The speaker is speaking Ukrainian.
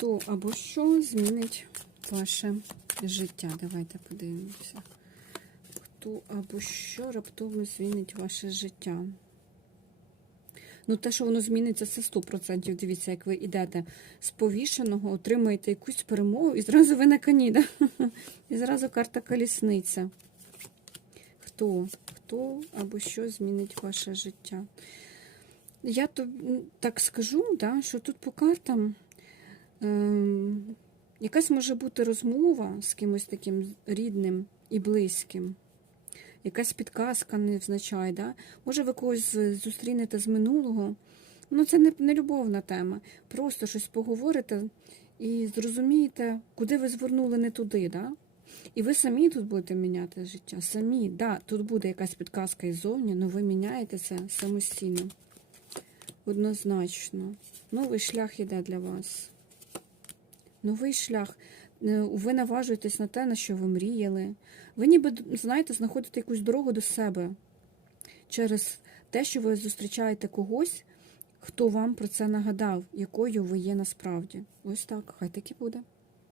Хто або що змінить ваше життя? Давайте подивимося. Хто або що раптово змінить ваше життя? Ну, те, що воно зміниться, це 100%. Дивіться, як ви йдете з повішеного, отримаєте якусь перемогу, і зразу ви на коні, да? І зразу карта колісниця. Хто? Хто або що змінить ваше життя? Я то, так скажу, да, що тут по картам якась може бути розмова з кимось таким рідним і близьким. Якась підказка не означає, да? може ви когось зустрінете з минулого. Ну, це не, не любовна тема. Просто щось поговорите і зрозумієте, куди ви звернули не туди. Да? І ви самі тут будете міняти життя. Самі, да, тут буде якась підказка іззовні, але ви міняєте це самостійно. Однозначно. Новий шлях іде для вас. Новий шлях. Е, Ви наважуєтесь на те, на що ви мріяли. Ви ніби, знаєте, знаходите якусь дорогу до себе через те, що ви зустрічаєте когось, хто вам про це нагадав, якою ви є насправді. Ось так, хай так і буде.